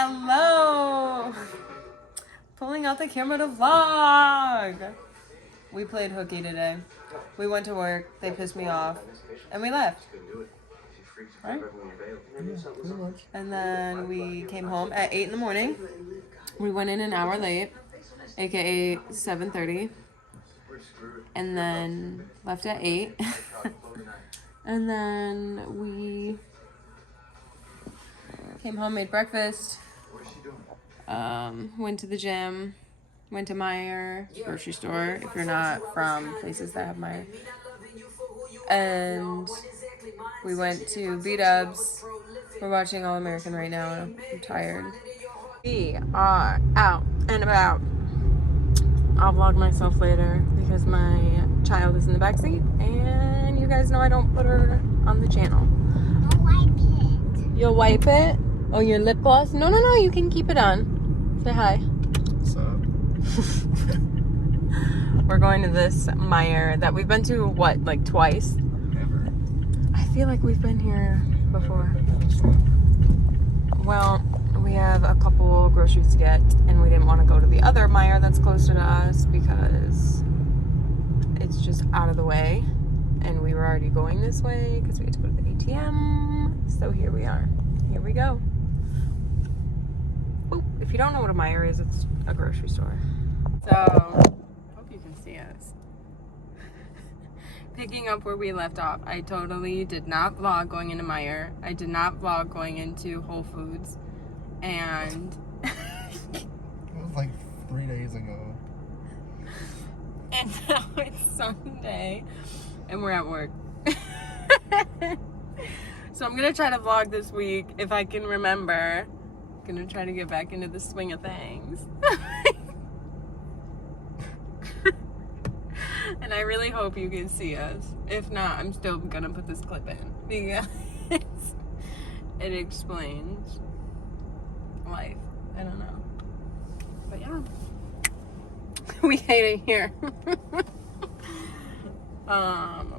Hello! Pulling out the camera to vlog! We played hooky today. We went to work, they pissed me off, and we left. Right? Yeah, and then we came home at 8 in the morning. We went in an hour late, aka 7:30. And then left at 8. And then we came home, made breakfast, went to the gym, went to Meijer, grocery store, if you're not from places that have Meijer. And we went to B-Dubs. We're watching All American right now, and I'm tired. We are out and about. I'll vlog myself later because my child is in the backseat, and you guys know I don't put her on the channel. I'll wipe it. You'll wipe it? Oh, your lip gloss? No, you can keep it on. Say hi. What's up? We're going to this Meijer that we've been to, what, like twice? Never. I feel like we've been here before. Well, we have a couple groceries to get, and we didn't want to go to the other Meijer that's closer to us because it's just out of the way, and we were already going this way because we had to go to the ATM. So here we are. Here we go. Boop. If you don't know what a Meijer is, it's a grocery store. So, hope you can see us. Picking up where we left off, I totally did not vlog going into Meijer. I did not vlog going into Whole Foods. And it was like 3 days ago. And now it's Sunday and we're at work. So I'm gonna try to vlog this week if I can remember. I'm gonna try to get back into the swing of things. And I really hope you can see us. If not, I'm still gonna put this clip in because it explains life. I don't know. But yeah. We hate it here.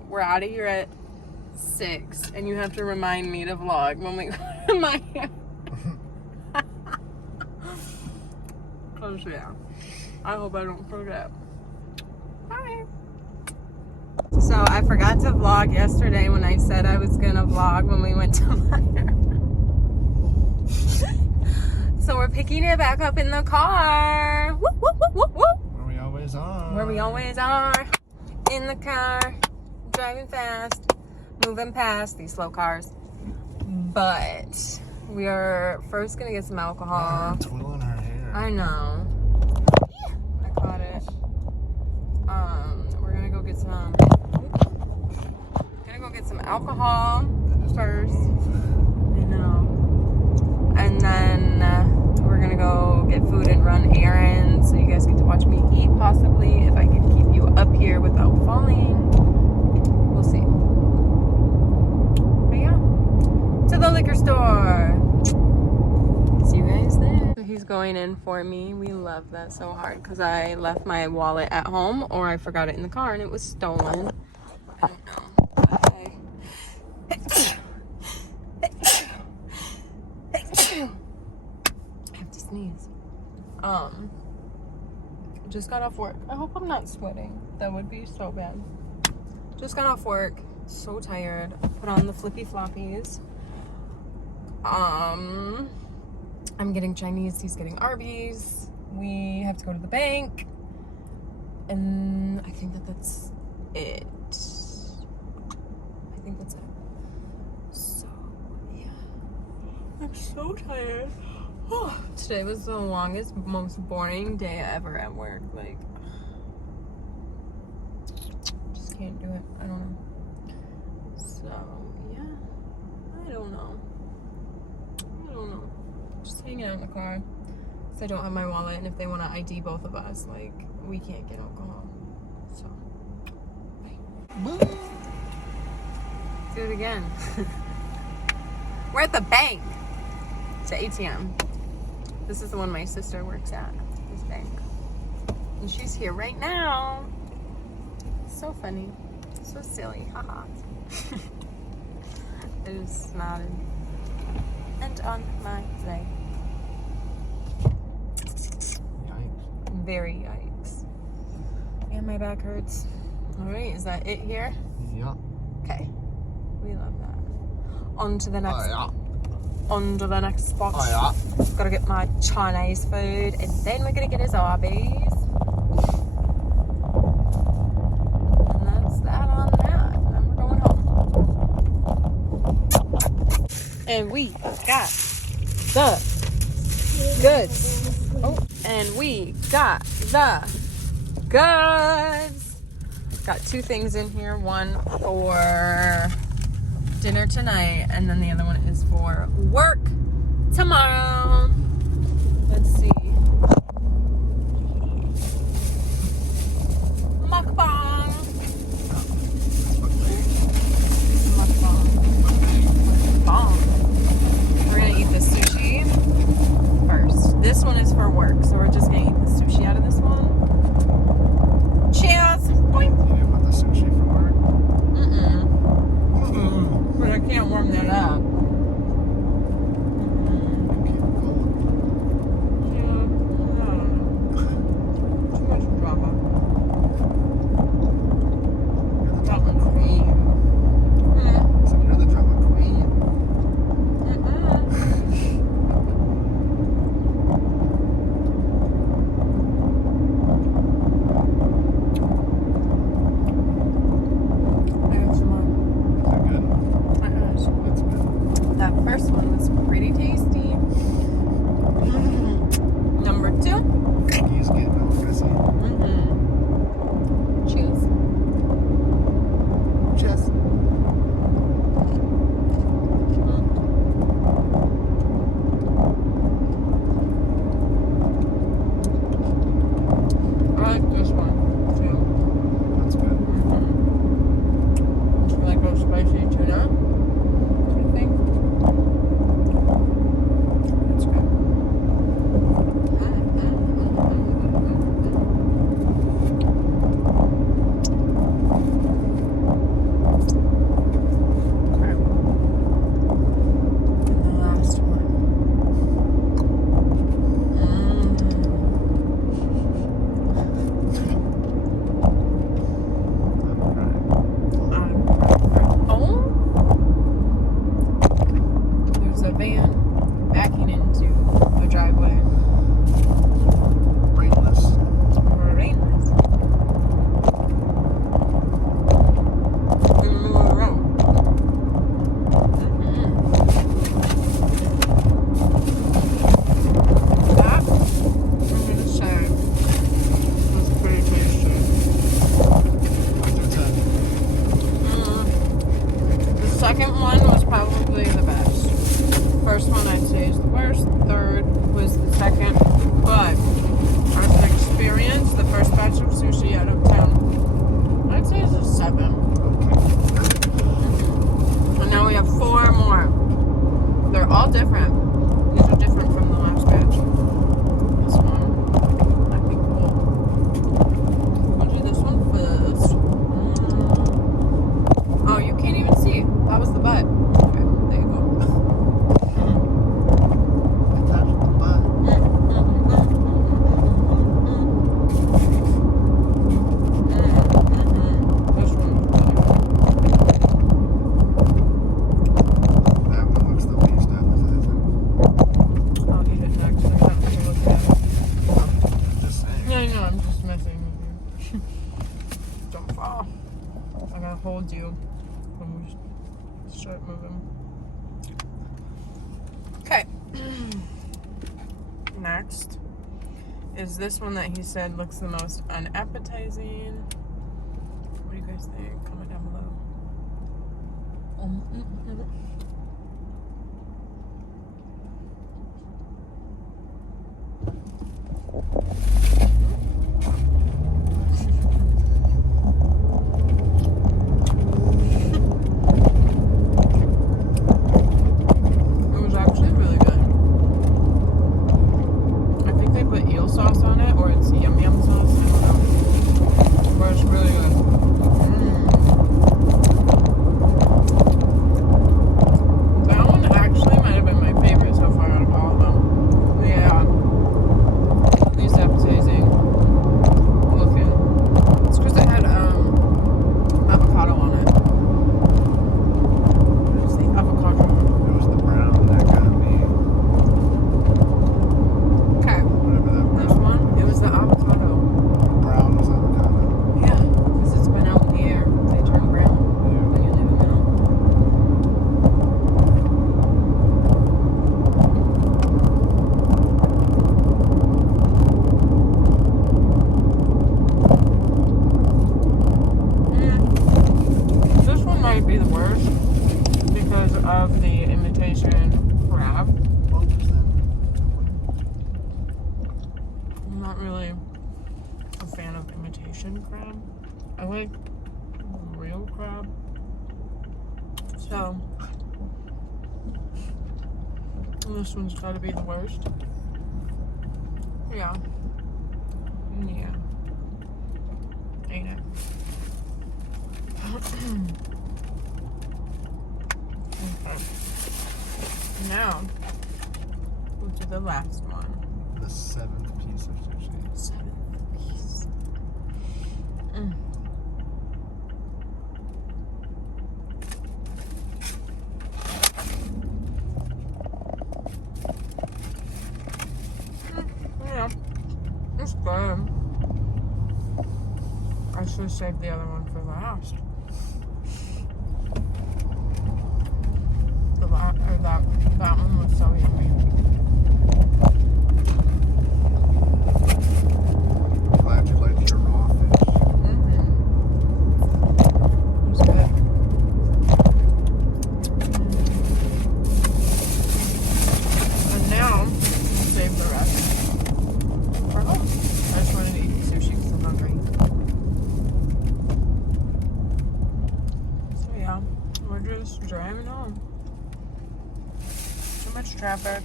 We're out of here at 6, and you have to remind me to vlog when we go to Meijer. Cause yeah, I hope I don't forget. Bye. So I forgot to vlog yesterday when I said I was gonna vlog when we went to Meijer. So we're picking it back up in the car. Whoop, whoop, whoop, whoop, whoop. Where we always are. Where we always are. In the car, driving fast, moving past these slow cars. But we are first gonna get some alcohol. Twirling her hair. I know. I caught it. We're gonna go get some. Gonna go get some alcohol first. I know. And then we're gonna go get food and run errands, so you guys get to watch me eat. Possibly, if I can keep you up here without falling. We'll see. But yeah, to the liquor store. See you guys there. So he's going in for me. We love that so hard because I left my wallet at home, or I forgot it in the car and it was stolen. I don't know. But I have to sneeze. Just got off work. I hope I'm not sweating. That would be so bad. Just got off work. So tired. Put on the flippy floppies. I'm getting Chinese. He's getting Arby's. We have to go to the bank. And I think that's it. I think that's it. So, yeah. I'm so tired. Today was the longest, most boring day ever at work. Like, just can't do it. I don't know. So, yeah. I don't know. Just hanging out in the car. Because I don't have my wallet, and if they want to ID both of us, like, we can't get alcohol. So, bye. Do it again. We're at the bank. It's an ATM. This is the one my sister works at, this bank. And she's here right now. So funny. So silly. Haha. It is snotted. And on my way. very yikes. And my back hurts. Alright, is that it here? Yeah. Okay. We love that. On to the next. Oh, yeah. On to the next spot. Oh, yeah. Gotta get my Chinese food, and then we're gonna get his Arby's. And that's that on that. And then we're going home. And we got the goods. Oh, and we got the goods. Got 2 things in here. One for dinner tonight, and then the other one is for work tomorrow. Let's see. Mukbang. Mukbang. Mukbang. We're gonna eat the sushi first. This one is for work, so we're just gonna eat the sushi out of this one. Cheers. Boing. You didn't want the sushi for work? But I can't warm that up. Keep it going. Yeah, I don't know. Too much drama. You're the Drama drama queen. queen. So you're the drama queen. I have some more. Is that good? That's good. That first one was pretty tasty. Number 2. He's getting all messy. Cheers. Cheers. I like this one too. That's good. I like those spicy tuna. I think. That's good. Okay. And the last one. Oh, there's a van backing into a driveway. Brainless. Rainless. In the middle of the road. That, I'm gonna say, was pretty tasty. After 10. The second one was probably the best. First one I'd say is the worst. Third was the second. But as an experience, the first batch of sushi out of 10, I'd say is a 7. Okay. And now we have 4 more. They're all different. These are different from the last batch. This one, I think we'll do this one first. Oh, you can't even see. That was the butt. Okay, there you go. Attach the butt. This one. That one looks the least appetizing. I'll eat it next. I have to look at it. Just saying. Yeah, I know. I'm just messing with you. Don't fall. I gotta hold you when we start moving. Okay. Next is this one that he said looks the most unappetizing. What do you guys think? Comment down below. It was actually really good. I think they put eel sauce on it, or it's yum yum sauce. I don't know. But it's really good. ocean crab. I like real crab. So, this one's gotta be the worst. Yeah. Yeah. Ain't it? Okay. Now, we'll do the last one. The 7th piece of sushi. 7th piece. Yeah, it's good. I should have saved the other one for last. That one was so yummy. Glad you liked your raw fish. It was good. And now, save the rest for home. I just wanted to eat sushi because I'm hungry. So yeah, we're just driving home. Too much traffic.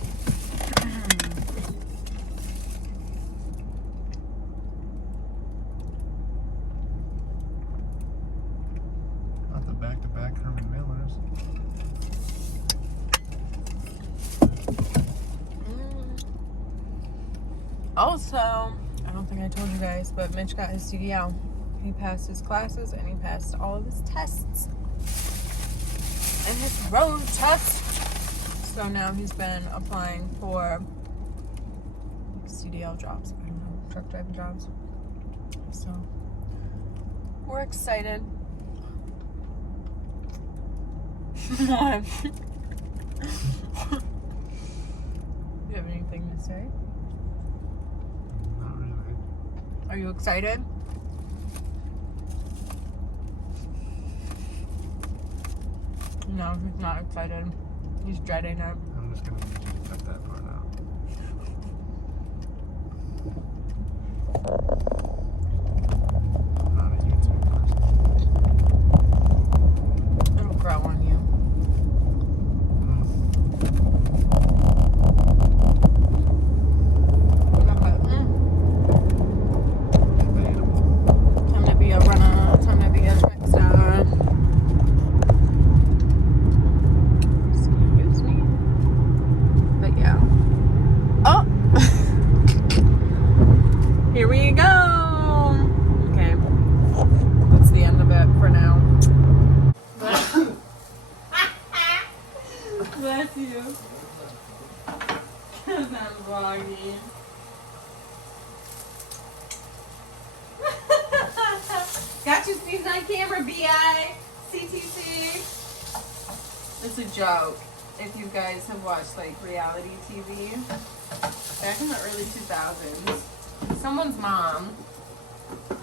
Not the back-to-back Herman Millers. Also, I don't think I told you guys, but Mitch got his CDL. He passed his classes and he passed all of his tests. And his road test. So now he's been applying for CDL jobs. I don't know, truck driving jobs. So we're excited. What? You have anything to say? Not really. Are you excited? No, he's not excited. He's dreading it. I'm just gonna need you to cut that part out. I'm not a YouTube person. It'll grow on you. Debatable. Time to be a runner. Time to be a track star. Excuse me. But yeah. Oh! Here we go! Okay. That's the end of it for now. Bless you. Because I'm vlogging. Got you sneezing on camera, BI. CTC. It's a joke. If you guys have watched like reality TV back in the early 2000s, someone's mom,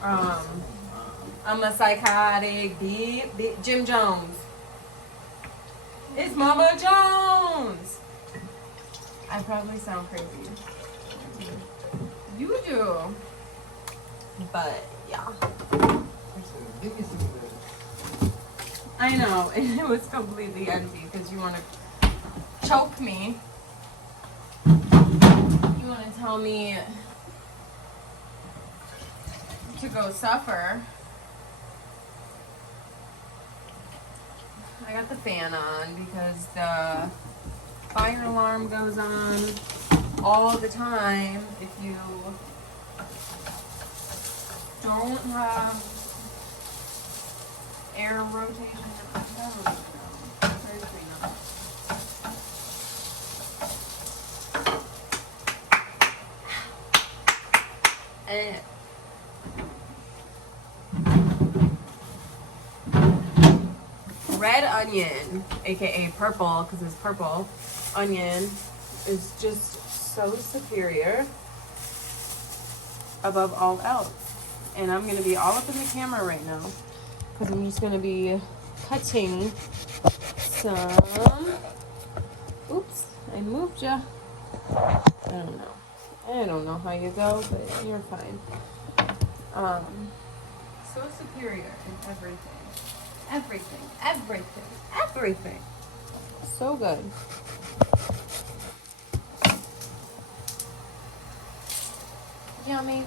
I'm a psychotic Jim Jones. It's Mama Jones. I probably sound crazy. You do. But yeah. I know, it was completely empty because you want to choke me. You want to tell me to go suffer. I got the fan on because the fire alarm goes on all the time if you don't have air rotation in the nose. Seriously, no. Red onion, aka purple, because it's purple onion, is just so superior above all else. And I'm gonna be all up in the camera right now because I'm just gonna be cutting some. Oops, I moved ya. I don't know how you go, but you're fine. so superior in everything. Everything, everything, everything. So good. Yummy.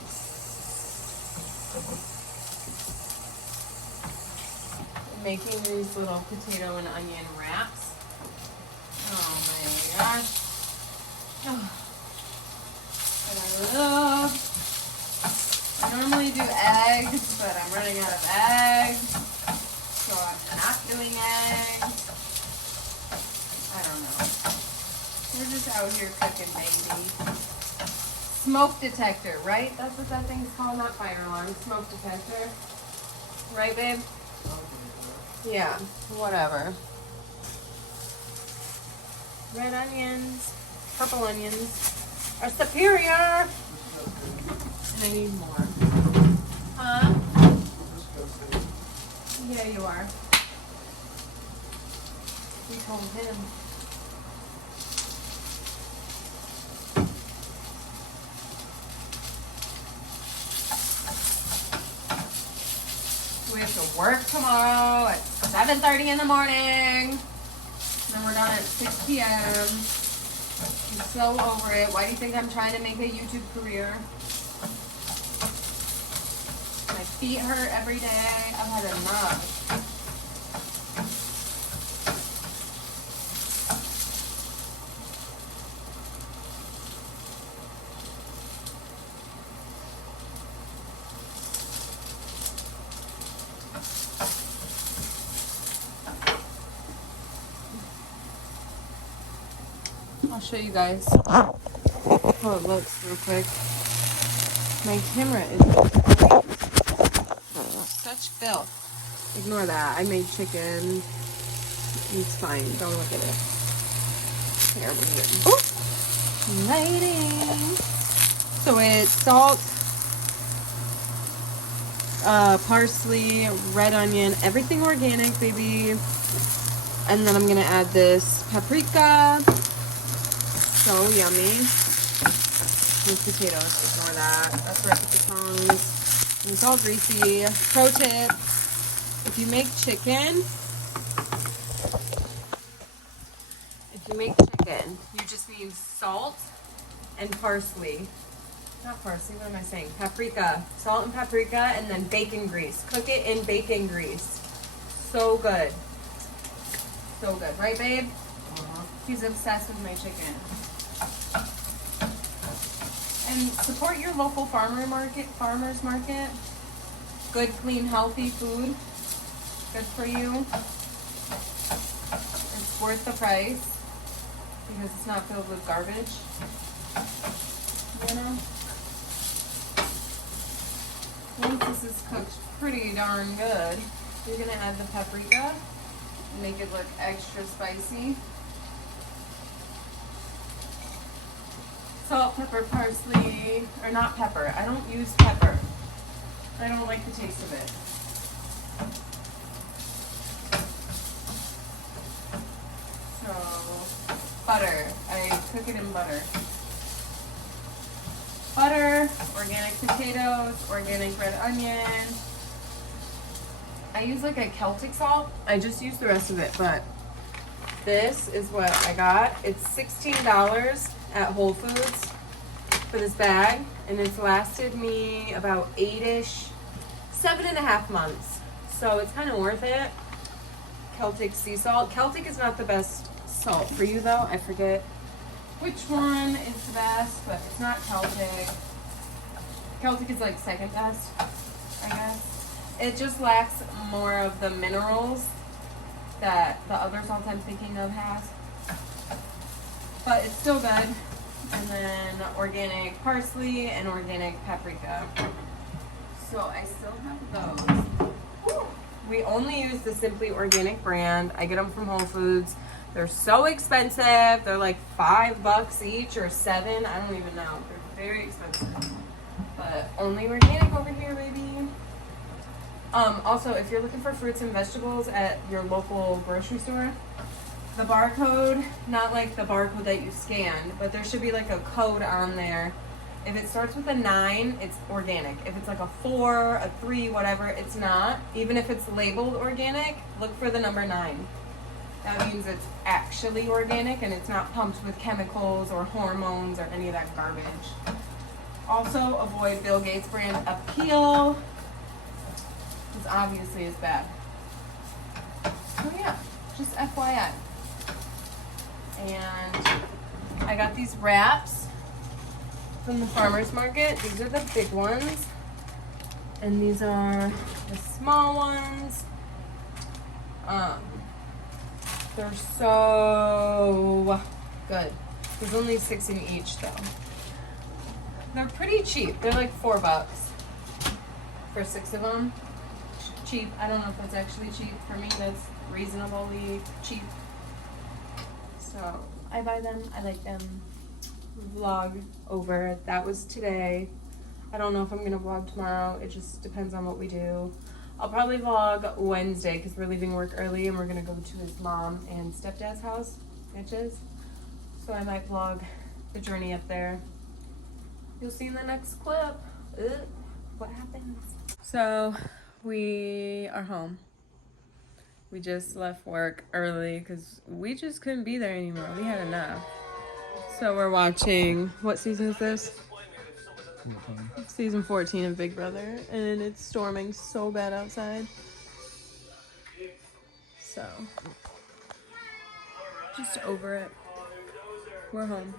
Making these little potato and onion wraps. Oh my gosh. Oh. And I love. I normally do eggs, but I'm running out of eggs. So I'm not doing eggs. I don't know. We're just out here cooking, baby. Smoke detector, right? That's what that thing's called, not fire alarm. Smoke detector. Right, babe? Yeah, whatever. Red onions, purple onions are superior. And I need more. Huh? Yeah, you are. We told him. We have to work tomorrow at 7:30 in the morning. Then we're done at 6 p.m. I'm so over it. Why do you think I'm trying to make a YouTube career? My feet hurt every day. I've had enough. I'll show you guys how it looks real quick. My camera is such filth. Ignore that. I made chicken. It's fine. Don't look at it. Here, we're good. Lighting. So it's salt, parsley, red onion, everything organic, baby. And then I'm gonna add this paprika. So yummy. With potatoes, ignore that. That's where I put the tongs. And it's all greasy. Pro tip, if you make chicken, you just need salt and parsley. Not parsley, what am I saying? Paprika. Salt and paprika, and then bacon grease. Cook it in bacon grease. So good. So good. Right, babe? He's obsessed with my chicken. And support your local farmers market. Good, clean, healthy food. Good for you. It's worth the price because it's not filled with garbage. You know? Once this is cooked pretty darn good, you're gonna add the paprika and make it look extra spicy. Salt, pepper, parsley, or not pepper. I don't use pepper. I don't like the taste of it. So, butter. I cook it in butter. Butter, organic potatoes, organic red onion. I use like a Celtic salt. I just use the rest of it, but this is what I got. It's $16 at Whole Foods for this bag, and it's lasted me about 7.5 months. So it's kind of worth it. Celtic sea salt. Celtic is not the best salt for you though. I forget which one is the best, but it's not Celtic. Celtic is like second best, I guess. It just lacks more of the minerals that the other salt I'm thinking of has. But it's still good. And then organic parsley and organic paprika. So I still have those. Whew. We only use the Simply Organic brand. I get them from Whole Foods. They're so expensive. They're like $5 each or $7. I don't even know. They're very expensive. But only organic over here, baby. Also, if you're looking for fruits and vegetables at your local grocery store, the barcode, not like the barcode that you scanned, but there should be like a code on there If it starts with a 9, it's organic. If it's like a 4, a 3, whatever, it's not. Even if it's labeled organic, look for the number 9. That means it's actually organic and it's not pumped with chemicals or hormones or any of that garbage. Also, avoid Bill Gates brand Appeal. It's obviously is bad. So yeah, just FYI. And I got these wraps from the farmer's market. These are the big ones. And these are the small ones. They're so good. There's only 6 in each though. They're pretty cheap. They're like $4 for 6 of them. Cheap. I don't know if that's actually cheap. For me, that's reasonably cheap. So I buy them. I like them. Vlog over. That was today. I don't know if I'm gonna vlog tomorrow. It just depends on what we do. I'll probably vlog Wednesday because we're leaving work early and we're gonna go to his mom and stepdad's house, bitches. So I might vlog the journey up there. You'll see in the next clip. What happens? So we are home. We just left work early because we just couldn't be there anymore. We had enough. So we're watching, what season is this? Season 14 of Big Brother, and it's storming so bad outside. So, just over it. We're home.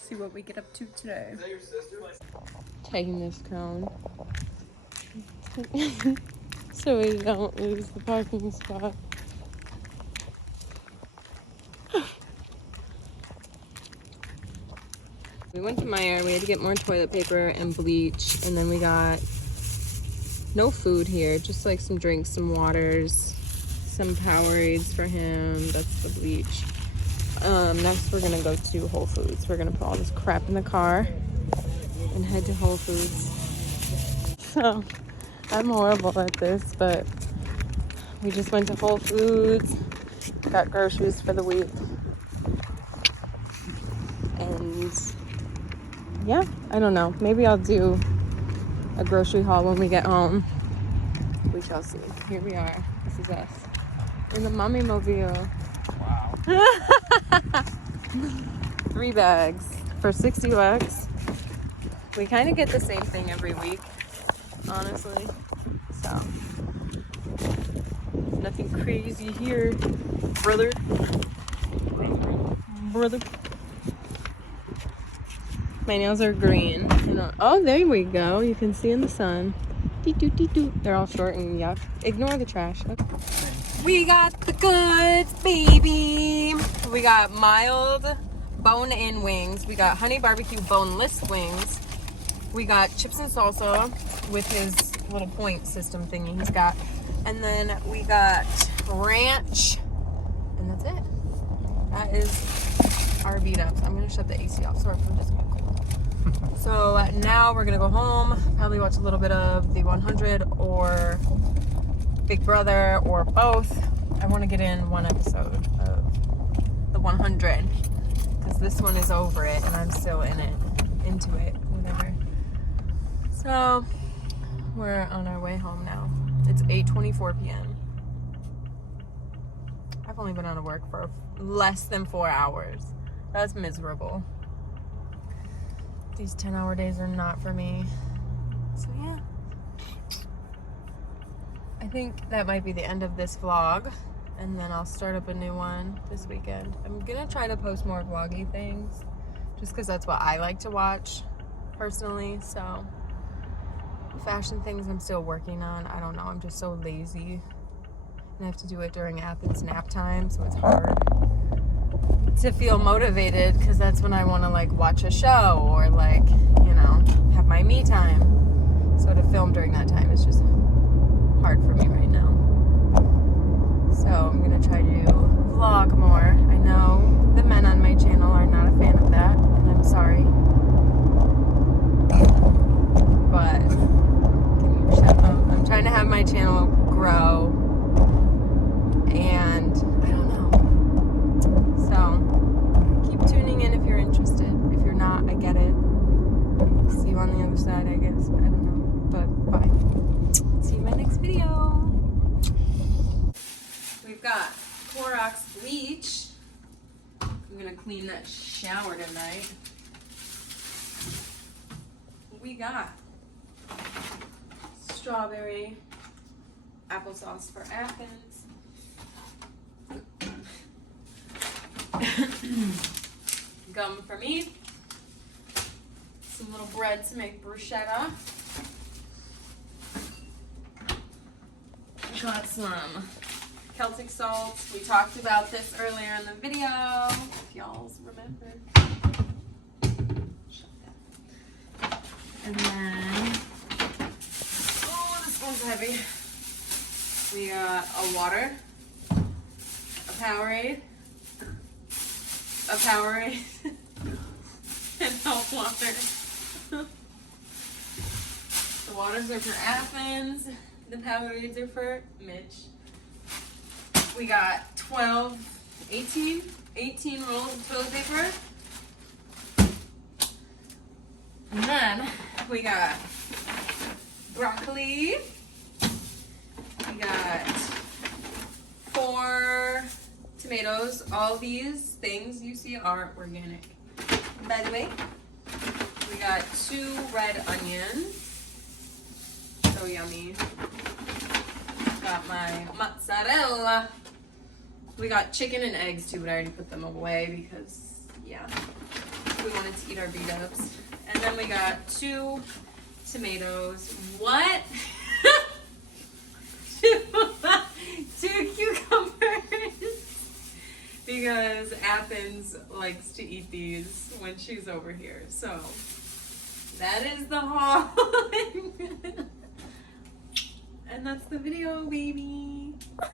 See what we get up to today. Taking this cone so we don't lose the parking spot. We went to Meijer, we had to get more toilet paper and bleach, and then we got no food here, just like some drinks, some waters, some Powerades for him, that's the bleach. Next we're gonna go to Whole Foods. We're gonna put all this crap in the car and head to Whole Foods. So, I'm horrible at this, but we just went to Whole Foods, got groceries for the week, and yeah, I don't know. Maybe I'll do a grocery haul when we get home. We shall see. Here we are. This is us in the mommy mobile. Wow. 3 bags for $60. We kind of get the same thing every week, honestly. So nothing crazy here, brother. My nails are green. Oh, there we go. You can see in the sun. They're all short and yuck. Ignore the trash. Okay. We got the goods, baby. We got mild bone-in wings. We got honey barbecue boneless wings. We got chips and salsa with his little point system thingy he's got. And then we got ranch. And that's it. That is our beat-ups. I'm going to shut the AC off so our food doesn't get cold. So now we're going to go home. Probably watch a little bit of The 100 or Big Brother or both. I want to get in one episode of The 100 because this one is over it and I'm still into it, whatever. So we're on our way home now. It's 8:24 p.m. I've only been out of work for less than 4 hours. That's miserable. These 10-hour days are not for me. So yeah. I think that might be the end of this vlog, and then I'll start up a new one this weekend. I'm gonna try to post more vloggy things, just because that's what I like to watch, personally, so. Fashion things I'm still working on. I don't know, I'm just so lazy. And I have to do it during Athens nap time, so it's hard to feel motivated, because that's when I want to like watch a show or like, you know, have my me time. So to film during that time is just hard for me right now. So I'm gonna try to vlog more. I know the men on my channel are not a fan of that, and I'm sorry. But can you shut up? I'm trying to have my channel grow, and I don't know. So keep tuning in if you're interested. If you're so sad, I guess. I don't know. But bye. See you in my next video. We've got Clorox bleach. I'm gonna clean that shower tonight. We got strawberry applesauce for Athens. Gum for me. Some little bread to make bruschetta. Got some Celtic salt. We talked about this earlier in the video, if y'all remember. And then, oh, this one's heavy. We got a water, a Powerade, and no water. The waters are for Athens. The Powerades are for Mitch. We got 18 rolls of toilet paper. And then we got broccoli. We got 4 tomatoes. All these things you see are organic. By the way, we got 2 red onions. So yummy. Got my mozzarella. We got chicken and eggs too, but I already put them away because, yeah, we wanted to eat our B-dubs. And then we got 2 tomatoes. What? 2 cucumbers. Because Athens likes to eat these when she's over here. So that is the haul. And that's the video, baby.